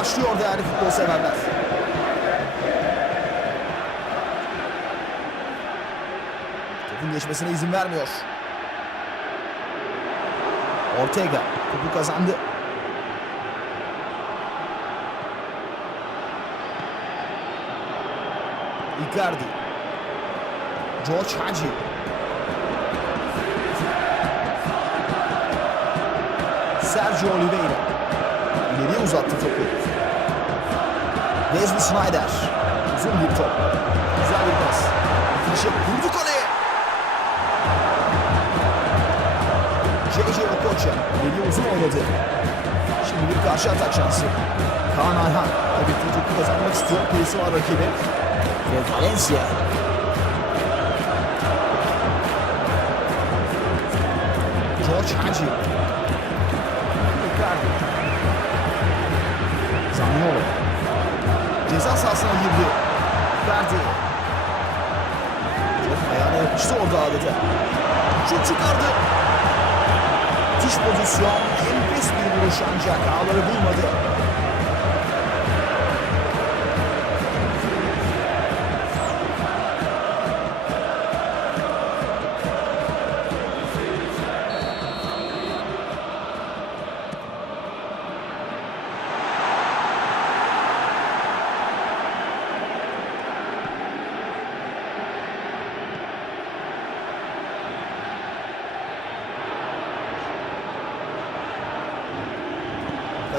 başlıyor değerli futbol severler. Topun geçmesine izin vermiyor. Ortega topu kazandı. Icardi. George Hagi. Sergio Oliveira. Uzattı topu. Wesley Snyder. Uzun bir top. Güzel bir pas. Finişe vurdu kaleye. JJ Okocha. İleriye uzun oynadı. Şimdi bir karşı atak şansı. Kaan Ayhan. Tabii ki topu kazanmak istiyor. Perisi var rakibi. Ve Valencia. George Hagi. Ceza sahasına girdi. Icardi. Çok ayağına yapıştı orada adeta. Şut çıkardı. Müthiş pozisyon. Enfes bir vuruş ancak ağları bulmadı.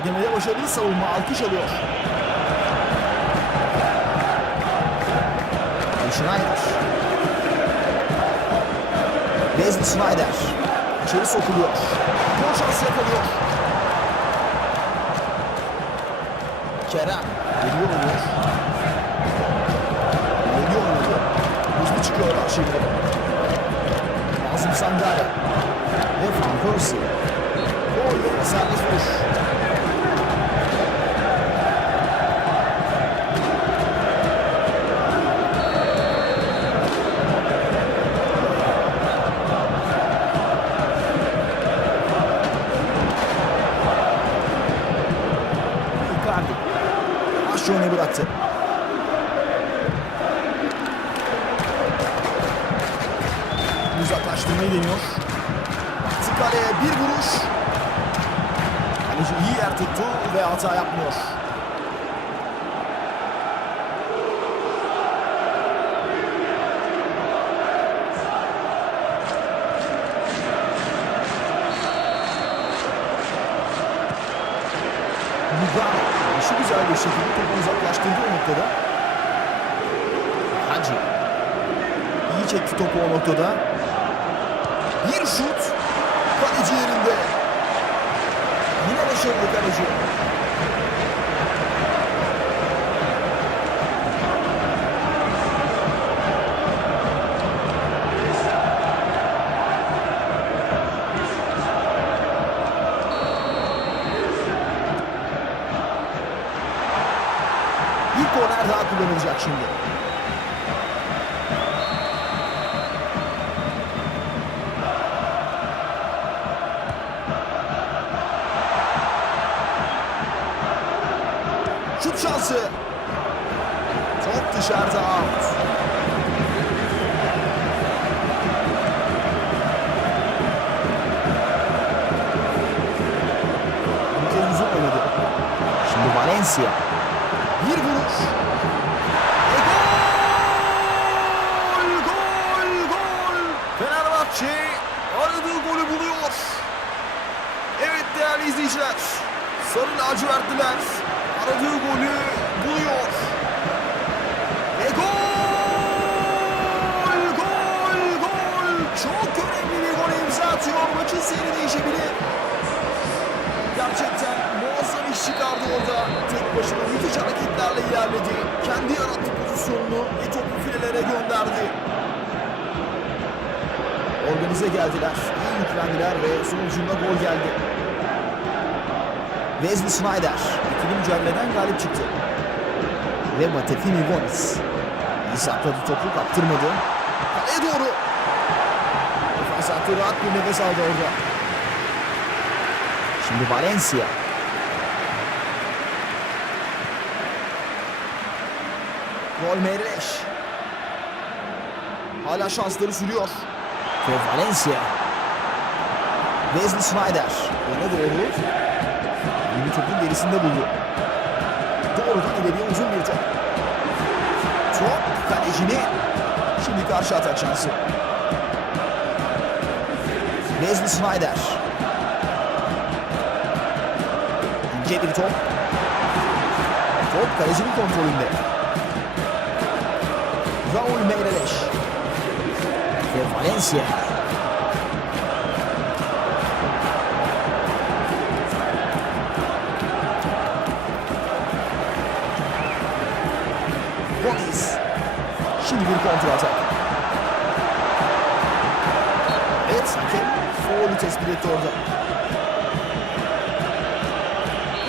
Kademede başarılı savunma alkış alıyor. Schneider. Wesley Snyder. İçeri sokuluyor. Gol şansı yakalıyor. Kerem. Geliyor oynuyor. Geliyor oynadı. Hızlı çıkıyorlar şimdi. Nazım Sangare. Ve Van Persie. Gol ve serbest vuruş. Ve hata yapmıyor. Mugan işi güzel bir şekilde topu uzaklaştırdı o noktada. Hacı. İyi çekti topu o noktada. Bir şut. Kaleci yerinde. Yine başarılı kaleci. Şansı. Top dışarıda out. Ülke uzun oynadı. Şimdi Valencia. Bir vuruş. Fenerbahçe aradığı golü buluyor. Evet değerli izleyiciler. Sarı lacivertliler aradığı golü buluyor. Ve gol! Gol! Gol! Çok önemli bir gol imza atıyor. Maçın seyri değişebilir. Gerçekten muazzam iş çıkardı orada. Tek başına müthiş hareketlerle ilerledi. Kendi yarattığı pozisyonunu ve topu filelere gönderdi. Organize geldiler. iyi yüklendiler ve sonucunda gol geldi. Wesley Snyder ikili mücadeleden galip çıktı. Ve Matefimi Gomis. İyi sakladı topu kaptırmadı. Kaleye doğru. Hattı rahat bir nefes aldı orada. Şimdi Valencia. Gol Meireles. Hala şansları sürüyor. Ve Valencia. Wesley Snyder. Öne doğru. Yeni topun gerisinde buldu. Doğrudan ileriye uzun bir top. Top kalecini. Şimdi karşı atak şansı. Wesley Snyder. İnce bir top. Top kalecinin kontrolünde. Raul Meireles. Ve Valencia. Gomis. Şimdi bir kontra atak. Tespit etti orada.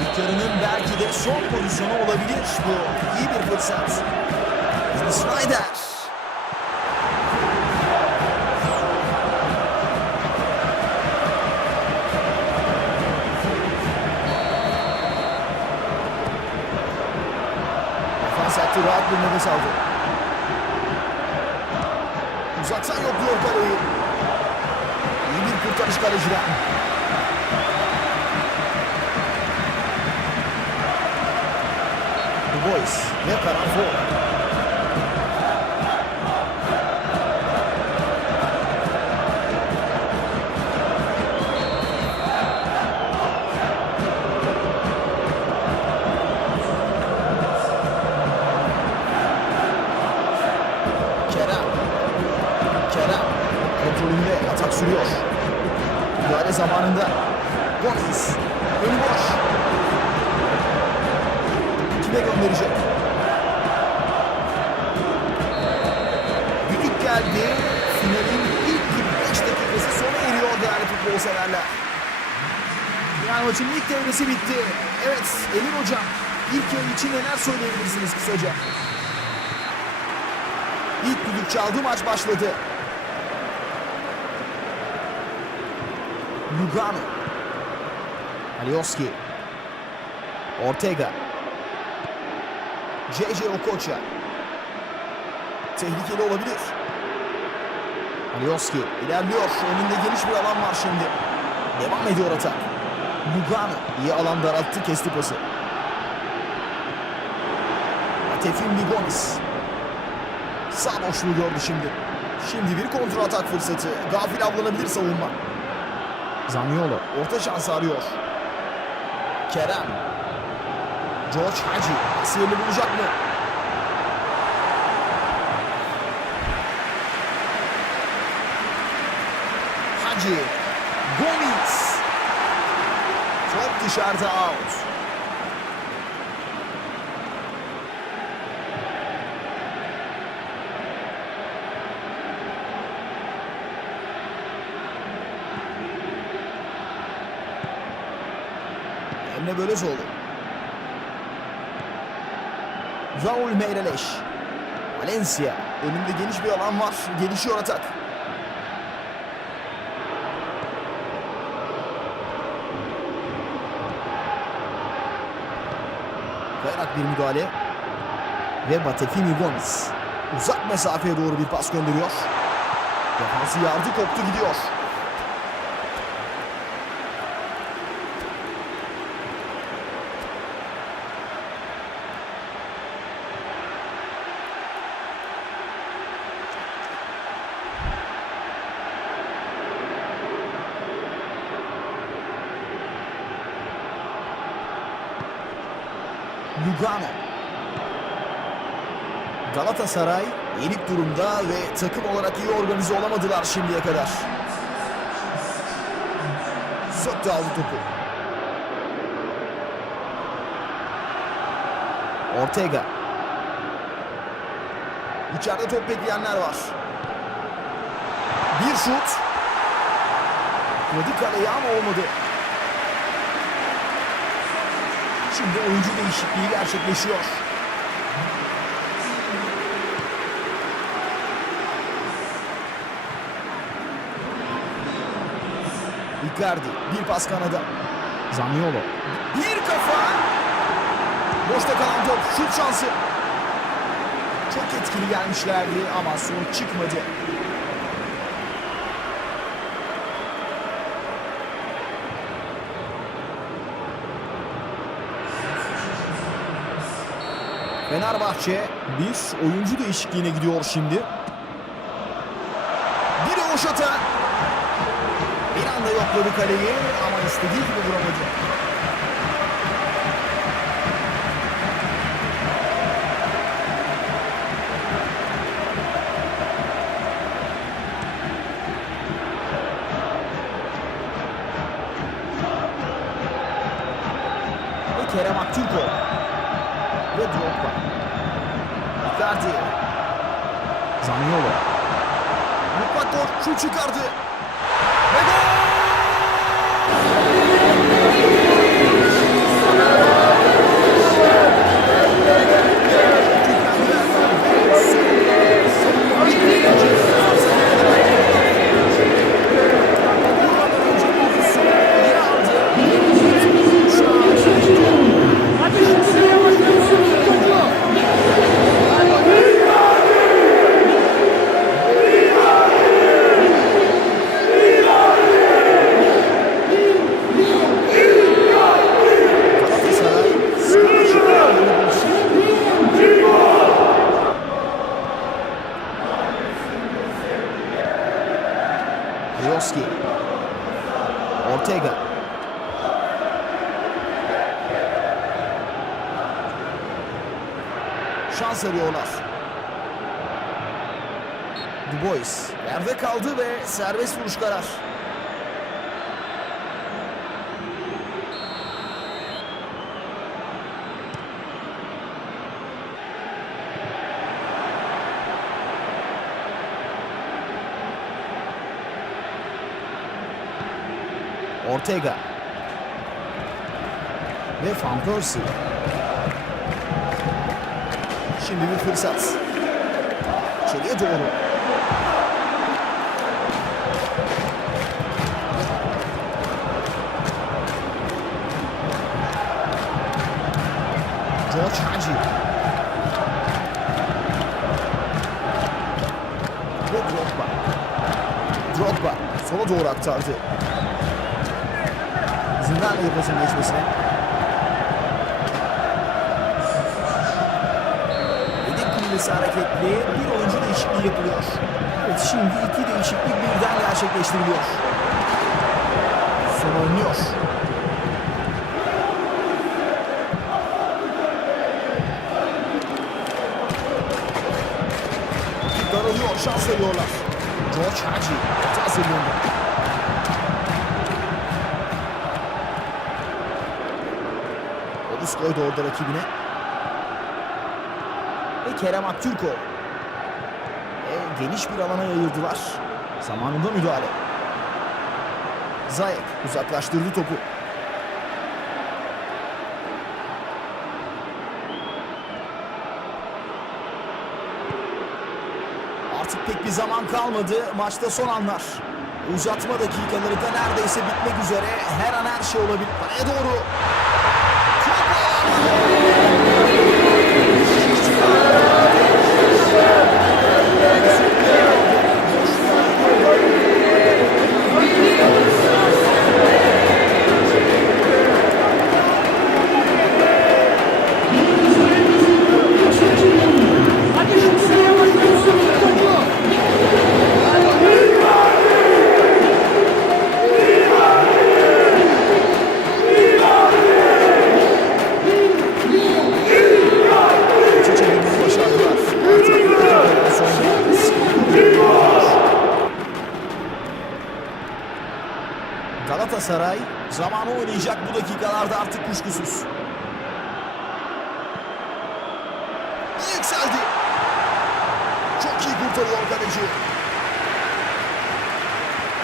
İlk yarının belki de son pozisyonu olabilir bu. İyi bir fırsat. Snyder. Futbol severler. Yani maçın ilk devresi bitti. Evet Emin Hocam ilk yarı için neler söyleyebilirsiniz kısaca? İlk düdük çaldı maç başladı. Lugano. Alioski. Ortega. JJ Okocha. Tehlikeli olabilir. Alioski ilerliyor. Önünde geniş bir alan var şimdi. Devam ediyor atak. Lugano iyi alan daralttı kesti pası. Atefin Ligonis. Sağ boşluğu gördü şimdi. Şimdi bir kontra atak fırsatı. Gafil avlanabilir savunma. Zaniolo orta şans arıyor. Kerem. George Hagi sıyırlı bulacak mı? Hagi. Gomis. Top dışarıda out. Emre Belözoğlu. Raul Meireles. Valencia. Önünde geniş bir alan var. Gelişiyor atak. Bir müdahale. Ve Batefimi Gomis. Uzak mesafeye doğru bir pas gönderiyor. Defansı yardı koptu gidiyor. Lugano. Galatasaray yenik durumda ve takım olarak iyi organize olamadılar şimdiye kadar. Söktü aldı topu. Ortega. İçeride top bekleyenler var. Bir şut. Vurdu kaleye ama olmadı. Şimdi oyuncu değişikliği gerçekleşiyor. Icardi bir pas kanada. Zaniolo. Bir kafa. Boşta kalan top. Şut şansı. Çok etkili gelmişlerdi ama sonuç çıkmadı. Fenerbahçe bir oyuncu değişikliğine gidiyor şimdi. Bir Oşat'a. Bir anda yokladı kaleyi ama istediği gibi vuramadı. Şut çıkardı. Rioski. Ortega. Şans arıyorlar. Dubois yerde kaldı ve serbest vuruş karar. Ortega. Ve Van Persie. Şimdi bir fırsat. İçeriye doğru. George Hagi. Ve Drogba. Drogba sola doğru aktardı. Vermedi pasın geçmesine. Yedek kulübesi hareketli bir oyuncu değişikliği yapılıyor. Evet şimdi iki değişiklik birden gerçekleştiriliyor. Son oynuyor. Daralıyor, şans veriyorlar. George Hagi, hata Obus koydu orada rakibine. Ve Kerem Aktürkoğlu. Ve geniş bir alana yayıldılar. Zamanında müdahale. Zayek uzaklaştırdı topu. Artık pek bir zaman kalmadı. Maçta son anlar. Uzatma dakikaları da neredeyse bitmek üzere. Her an her şey olabilir. Kaleye doğru. Galatasaray zamanı oynayacak bu dakikalarda artık kuşkusuz. Yükseldi. Çok iyi kurtarıyor kaleci.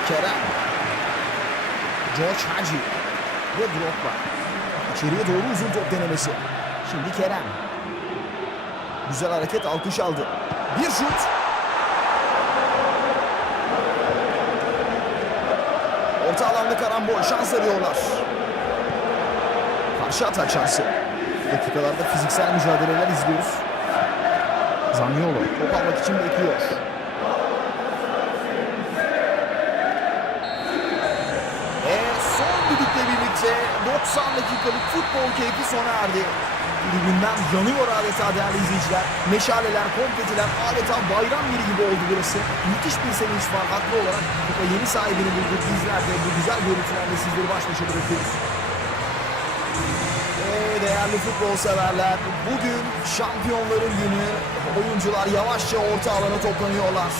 Kerem. George Hagi ve Drogba. İçeriye doğru uzun top denemesi. Şimdi Kerem. Güzel hareket alkış aldı. Bir şut. Karambol şans arıyorlar. Karşı atak şansı. Dakikalarda fiziksel mücadeleler izliyoruz. Zaniolo top almak için bekliyor. Ve son birlikte 90 dakikalık futbol keyfi sona erdi. Tribünden yanıyor adeta değerli izleyiciler. Meşaleler, konfetiler adeta bayram yeri gibi oldu burası. Müthiş bir sevinç var haklı olarak. Kupa yeni sahibini buldu. Bizler de bu güzel görüntülerle sizleri baş başa bırakıyoruz. Değerli futbol severler, bugün şampiyonların günü. Oyuncular yavaşça orta alana toplanıyorlar.